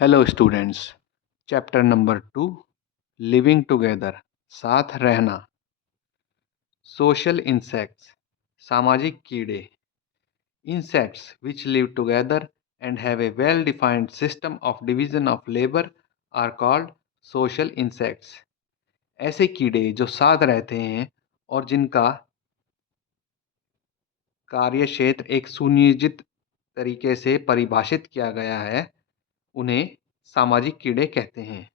Hello students. Chapter number 2, living together, साथ रहना। Social insects, सामाजिक कीड़े। Insects which live together and have a well defined system of division of labor are called social insects. ऐसे कीड़े जो साथ रहते हैं और जिनका कार्य क्षेत्र एक सुनियोजित तरीके से परिभाषित किया गया है, उन्हें सामाजिक कीड़े कहते हैं।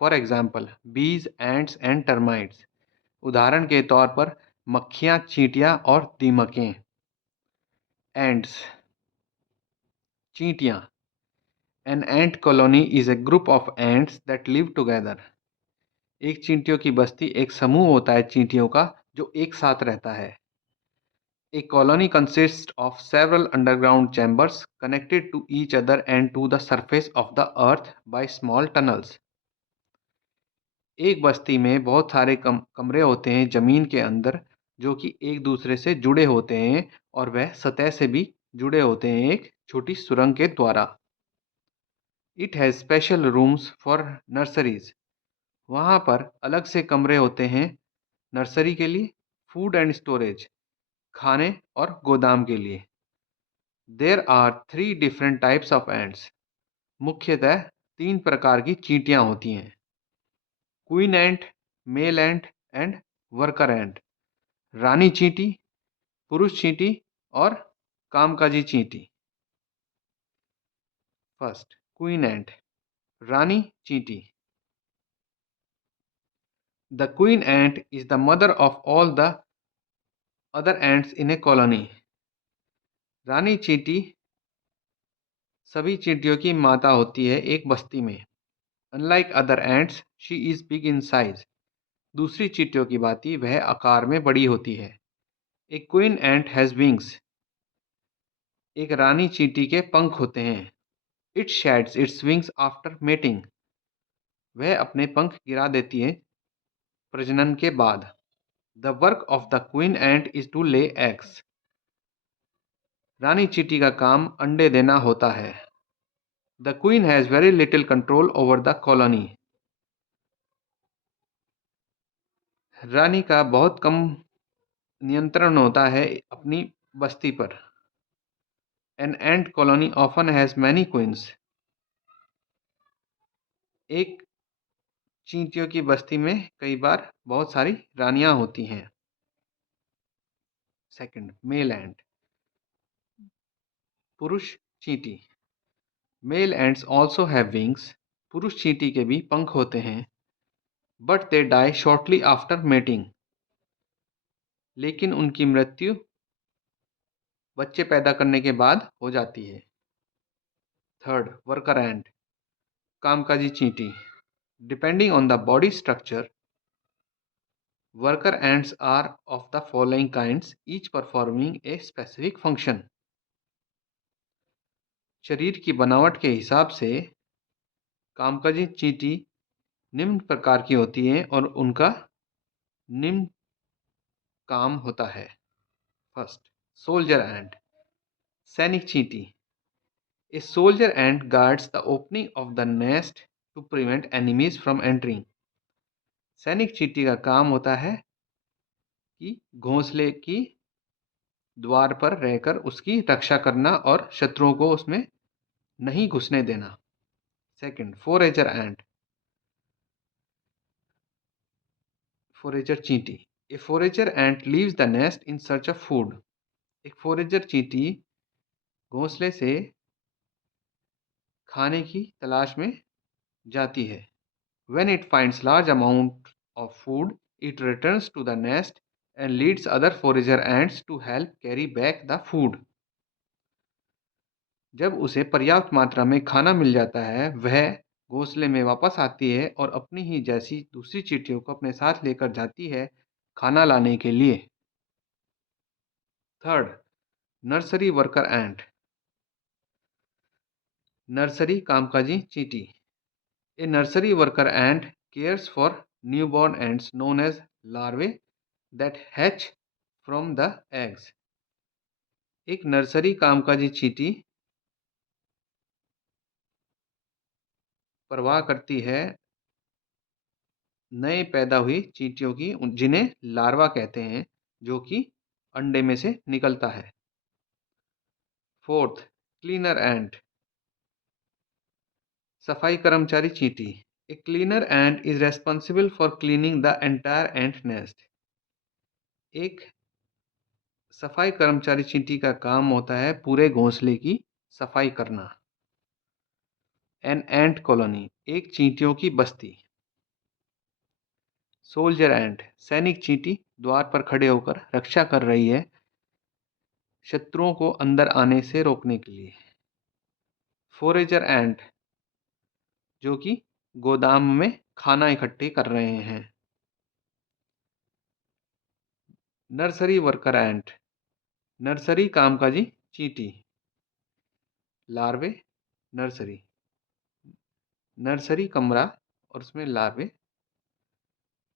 फॉर एग्जाम्पल, बीज, एंड्स एंड टर्माइट्स। उदाहरण के तौर पर मक्खियाँ, चींटियाँ और दीमकें। एंड्स, चींटियाँ। An ant colony is a group of ants that live together. एक चींटियों की बस्ती एक समूह होता है चींटियों का जो एक साथ रहता है। A colony consists of several underground chambers connected to each other and to the surface of the earth by small tunnels. एक बस्ती में बहुत सारे कमरे होते हैं जमीन के अंदर जो कि एक दूसरे से जुड़े होते हैं और वह सतह से भी जुड़े होते हैं एक छोटी सुरंग के द्वारा। It has special rooms for nurseries. वहाँ पर अलग से कमरे होते हैं नर्सरी के लिए, फूड एंड स्टोरेज, खाने और गोदाम के लिए। There are 3 different types of ants. मुख्यतः 3 प्रकार की चींटियाँ होती हैं। Queen ant, male ant and worker ant. रानी चींटी, पुरुष चींटी और कामकाजी चींटी। फर्स्ट, क्वीन एंट, रानी चींटी। The queen ant is the mother of all the other ants in a colony. रानी चींटी सभी चींटियों की माता होती है एक बस्ती में। Unlike other ants, she is big in size. दूसरी चींटियों की भांति वह आकार में बड़ी होती है। A queen ant has wings. एक रानी चींटी के पंख होते हैं। It sheds its wings after mating. वह अपने पंख गिरा देती है प्रजनन के बाद। The work of the queen ant is to lay eggs. रानी चींटी का काम अंडे देना होता है। The queen has very little control over the colony. रानी का बहुत कम नियंत्रण होता है अपनी बस्ती पर। An ant colony often has many queens. एक चींटियों की बस्ती में कई बार बहुत सारी रानियां होती हैं। सेकंड, मेल एंट, पुरुष चींटी। Male ants also have wings. पुरुष चींटी के भी पंख होते हैं। But they die shortly after mating. लेकिन उनकी मृत्यु बच्चे पैदा करने के बाद हो जाती है। थर्ड, वर्कर एंट, कामकाजी चींटी। Depending on the body structure, worker ants are of the following kinds, each performing a specific function. शरीर की बनावट के हिसाब से कामकाजी चींटी निम्न प्रकार की होती हैं और उनका निम्न काम होता है। फर्स्ट, सोल्जर एंट, सैनिक चींटी। A soldier ant guards the opening of the nest to prevent enemies from entering. सैनिक चींटी का काम होता है कि घोंसले की द्वार पर रहकर उसकी रक्षा करना और शत्रुओं को उसमें नहीं घुसने देना। सेकंड, फोरेजर एंट, फोरेजर चींटी। A forager ant leaves the nest in search of food. एक फोरेजर चींटी घोंसले से खाने की तलाश में जाती है। When it finds large amount of food, it returns to the nest and leads other forager ants to help carry back the food. जब उसे पर्याप्त मात्रा में खाना मिल जाता है, वह घोंसले में वापस आती है और अपनी ही जैसी दूसरी चींटियों को अपने साथ लेकर जाती है खाना लाने के लिए। Third, nursery worker ant, nursery कामकाजी चींटी। A nursery worker ant cares for newborn ants known as larvae that hatch from the eggs. एक नर्सरी कामकाजी चींटी परवाह करती है नए पैदा हुई चींटियों की, जिन्हें लार्वा कहते हैं, जो कि अंडे में से निकलता है। फोर्थ, क्लीनर एंट, सफाई कर्मचारी चींटी। A cleaner ant is responsible for cleaning the entire ant nest. एक सफाई कर्मचारी चींटी का काम होता है पूरे घोंसले की सफाई करना। एन एंट कॉलोनी, एक चींटियों की बस्ती। सोल्जर एंट, सैनिक चींटी द्वार पर खड़े होकर रक्षा कर रही है, शत्रुओं को अंदर आने से रोकने के लिए। फोरेजर एंट, जो कि गोदाम में खाना इकट्ठे कर रहे हैं। नर्सरी वर्कर एंट, नर्सरी कामकाजी चींटी। लार्वे, नर्सरी, नर्सरी कमरा और उसमें लार्वे।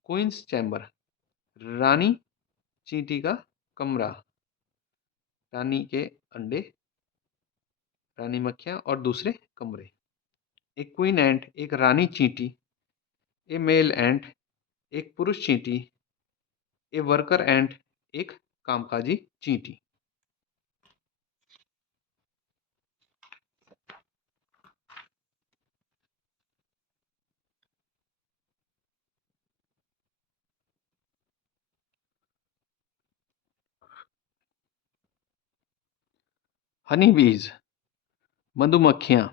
क्वींस चैम्बर, रानी चींटी का कमरा, रानी के अंडे, रानी मक्खियां और दूसरे कमरे। एक क्वीन एंट, एक रानी चींटी। ए मेल एंट, एक पुरुष चींटी। ए वर्कर एंट, एक कामकाजी चींटी। हनी बीज, मधुमक्खियां।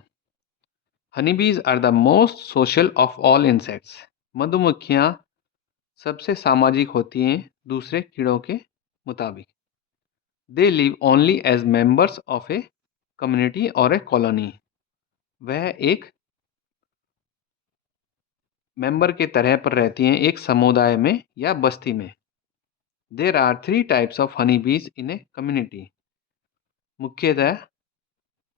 Honey bees are the most social of all insects. मधुमक्खियां सबसे सामाजिक होती हैं दूसरे कीड़ों के मुताबिक। They live only as members of a community और ए कॉलोनी। वह एक मेंबर के तरह पर रहती हैं एक समुदाय में या बस्ती में। There are 3 types of honey bees in a community. मुख्यतः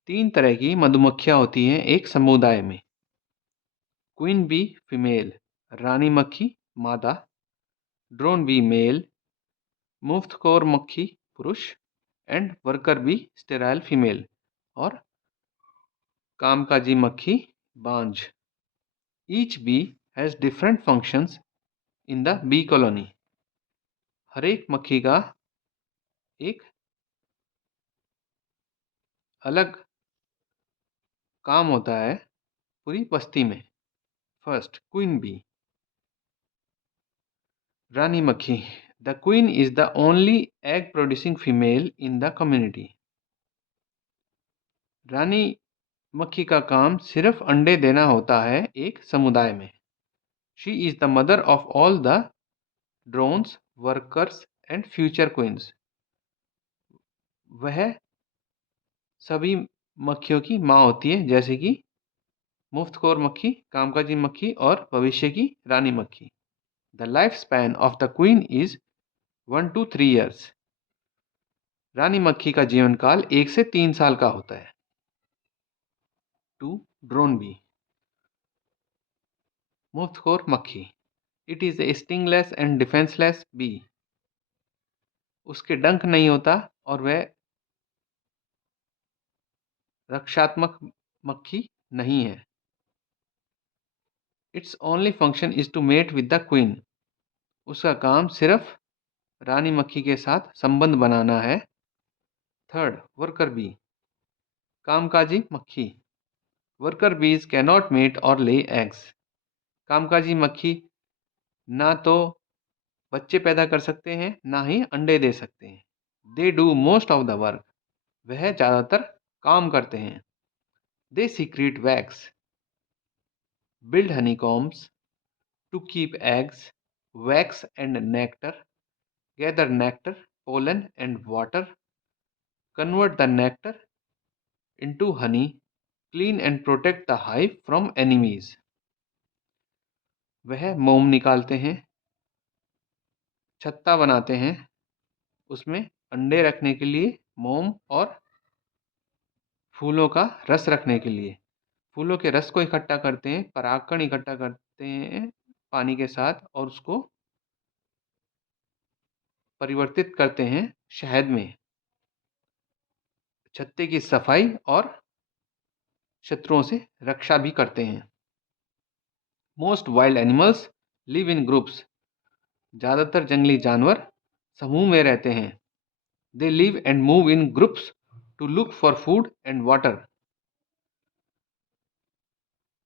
3 तरह की मधुमक्खियां होती हैं एक समुदाय में। क्वीन बी फीमेल, रानी मक्खी मादा। ड्रोन बी मेल, मुफ्तखोर मक्खी पुरुष। And worker bee sterile female, और कामकाजी मक्खी बांझ। Each bee has different functions in the bee colony. हर एक मक्खी का एक अलग काम होता है पूरी बस्ती में। फर्स्ट, क्वीन बी, रानी मक्खी। The queen is the only egg producing female in the community. रानी मक्खी का काम सिर्फ अंडे देना होता है एक समुदाय में। She is the mother of all the drones, workers and future queens. वह सभी मक्खियों की माँ होती है, जैसे कि मुफ्तखोर मक्खी, कामकाजी मक्खी और भविष्य की रानी मक्खी। The life span of the queen is 1 to 3 years। रानी मक्खी का जीवन काल 1 से 3 साल का होता है। 2, ड्रोन बी, मुफ्तखोर मक्खी। It is a stingless and defenceless bee. उसके डंक नहीं होता और वह रक्षात्मक मक्खी नहीं है। Its only function is to mate with the queen. उसका काम सिर्फ रानी मक्खी के साथ संबंध बनाना है। थर्ड, वर्कर बी, कामकाजी मक्खी। वर्कर बीज कैनॉट मेट और ले एग्स। कामकाजी मक्खी ना तो बच्चे पैदा कर सकते हैं, ना ही अंडे दे सकते हैं। They do most of the work. वह ज़्यादातर काम करते हैं। They secrete wax, build honeycombs to keep eggs, wax and nectar, gather nectar, pollen and water, convert the nectar into honey, clean and protect the hive from enemies। वह मोम निकालते हैं, छत्ता बनाते हैं, उसमें अंडे रखने के लिए मोम और फूलों का रस रखने के लिए। फूलों के रस को इकट्ठा करते हैं, परागकण इकट्ठा करते हैं पानी के साथ और उसको परिवर्तित करते हैं शहद में। छत्ते की सफाई और शत्रुओं से रक्षा भी करते हैं। Most wild animals live in groups. ज़्यादातर जंगली जानवर समूह में रहते हैं। They live and move in groups to look for food and water.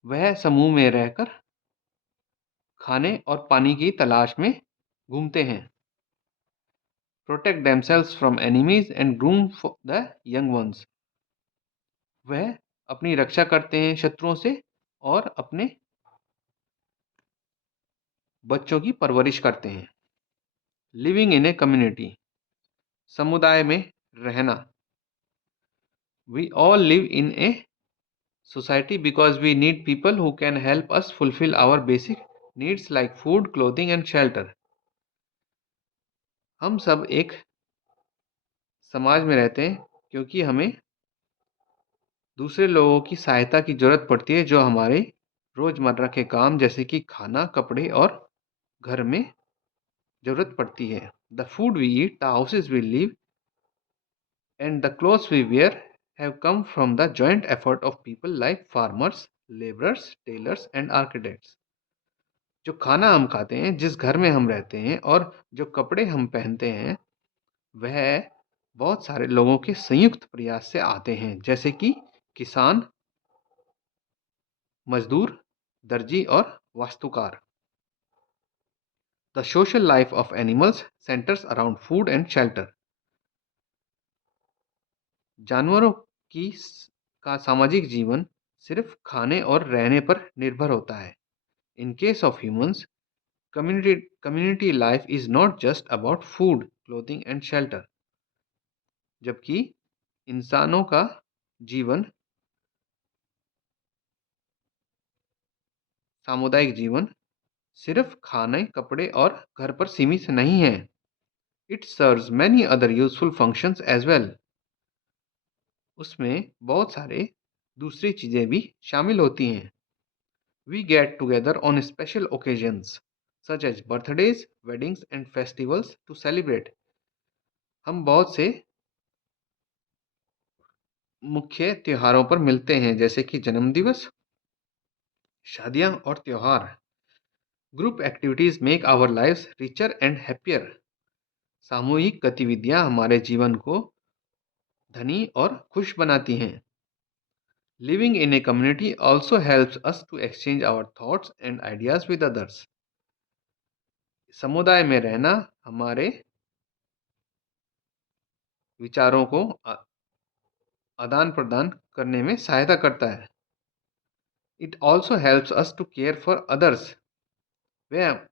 वह समूह में रहकर खाने और पानी की तलाश में घूमते हैं। Protect themselves from enemies and groom the young ones। वह अपनी रक्षा करते हैं शत्रुओं से और अपने बच्चों की परवरिश करते हैं। लिविंग इन ए कम्युनिटी, समुदाय में रहना। We all live in a society because we need people who can help us fulfil our basic needs like food, clothing and shelter. हम सब एक समाज में रहते हैं क्योंकि हमें दूसरे लोगों की सहायता की ज़रूरत पड़ती है जो हमारे रोज़मर्रा के काम जैसे कि खाना, कपड़े और घर में ज़रूरत पड़ती है। The food we eat, the houses we live and the clothes we wear have come from the joint effort of people like farmers, labourers, tailors and architects. जो खाना हम खाते हैं, जिस घर में हम रहते हैं और जो कपड़े हम पहनते हैं, वह बहुत सारे लोगों के संयुक्त प्रयास से आते हैं, जैसे कि किसान, मजदूर, दर्जी और वास्तुकार। The social life of animals centres around food and shelter. जानवरों की का सामाजिक जीवन सिर्फ खाने और रहने पर निर्भर होता है। In case of humans, community life is not just about food, clothing and shelter। जबकि इंसानों का जीवन, सामुदायिक जीवन सिर्फ खाने, कपड़े और घर पर सीमित नहीं है। It serves many other useful functions as well. उसमें बहुत सारे दूसरी चीज़ें भी शामिल होती हैं। We get together on special occasions such as birthdays, weddings and festivals to celebrate. हम बहुत से मुख्य त्योहारों पर मिलते हैं जैसे कि जन्मदिवस, शादियाँ और त्योहार। Group activities make our lives richer and happier. सामूहिक गतिविधियाँ हमारे जीवन को धनी और खुश बनाती हैं। Living in a community also helps us to exchange our thoughts and ideas with others. समुदाय में रहना हमारे विचारों को आदान प्रदान करने में सहायता करता है। It also helps us to care for others. वह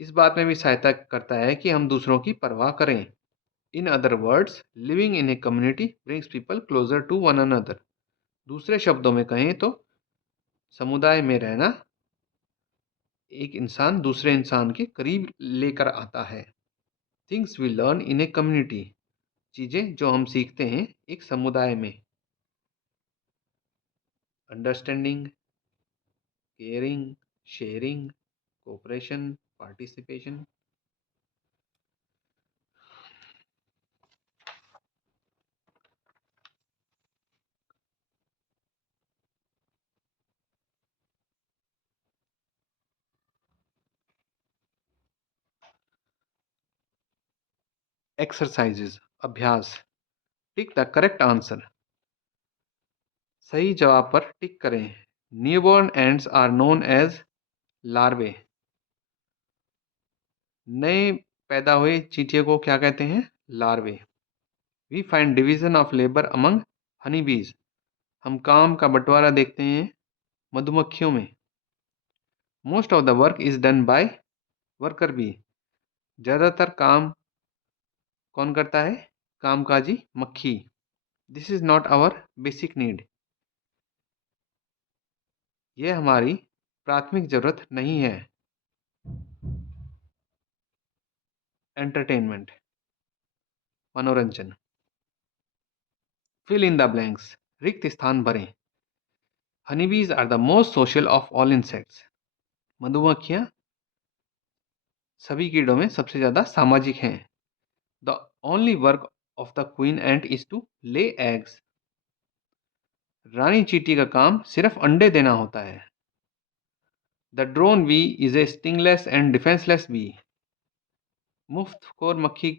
इस बात में भी सहायता करता है कि हम दूसरों की परवाह करें। In other words, living in a community brings people closer to one another. दूसरे शब्दों में कहें तो समुदाय में रहना एक इंसान दूसरे इंसान के करीब लेकर आता है। Things we learn in a community, चीज़ें जो हम सीखते हैं एक समुदाय में। Understanding, caring, sharing, cooperation, participation. Exercises, अभ्यास। टिक द करेक्ट आंसर, सही जवाब पर टिक करें। Newborn ants are known as larvae. नए पैदा हुए चींटियों को क्या कहते हैं? Larvae. We find division of labour among honey bees. हम काम का बंटवारा देखते हैं मधुमक्खियों में। Most of the work is done by worker bee. ज़्यादातर काम कौन करता है? कामकाजी मक्खी। This is not our basic need. यह हमारी प्राथमिक जरूरत नहीं है। एंटरटेनमेंट, मनोरंजन। फिल इन द ब्लैंक्स, रिक्त स्थान भरें। Honeybees are the most social of all insects. मधुमक्खियाँ सभी कीड़ों में सबसे ज़्यादा सामाजिक हैं। The only work of the queen ant is to lay eggs. रानी चींटी का काम सिर्फ अंडे देना होता है। The drone bee is a stingless and defenceless bee. मुफ्तखोर मक्खी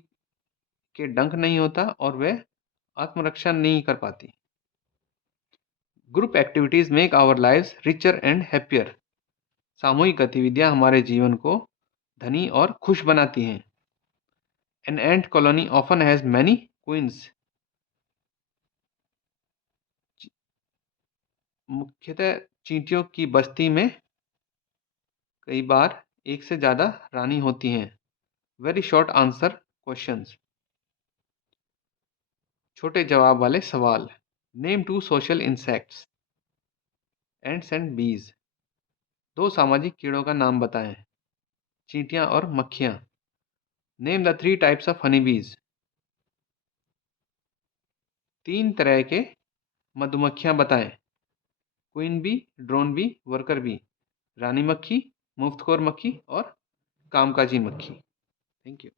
के डंक नहीं होता और वह आत्मरक्षा नहीं कर पाती। Group activities make our lives richer and happier. सामूहिक गतिविधियां हमारे जीवन को धनी और खुश बनाती हैं। An ant colony often has many queens. मुख्यतः चींटियों की बस्ती में कई बार एक से ज़्यादा रानी होती हैं। Very short answer questions. छोटे जवाब वाले सवाल। Name two social insects. Ants and bees. दो सामाजिक कीड़ों का नाम बताएं। चींटियां और मक्खियां। Name the three types of honey bees. तीन तरह के मधुमक्खियां बताएं। Queen bee, drone bee, worker bee. रानी मक्खी, मुफ्तखोर मक्खी और कामकाजी मक्खी। Thank you.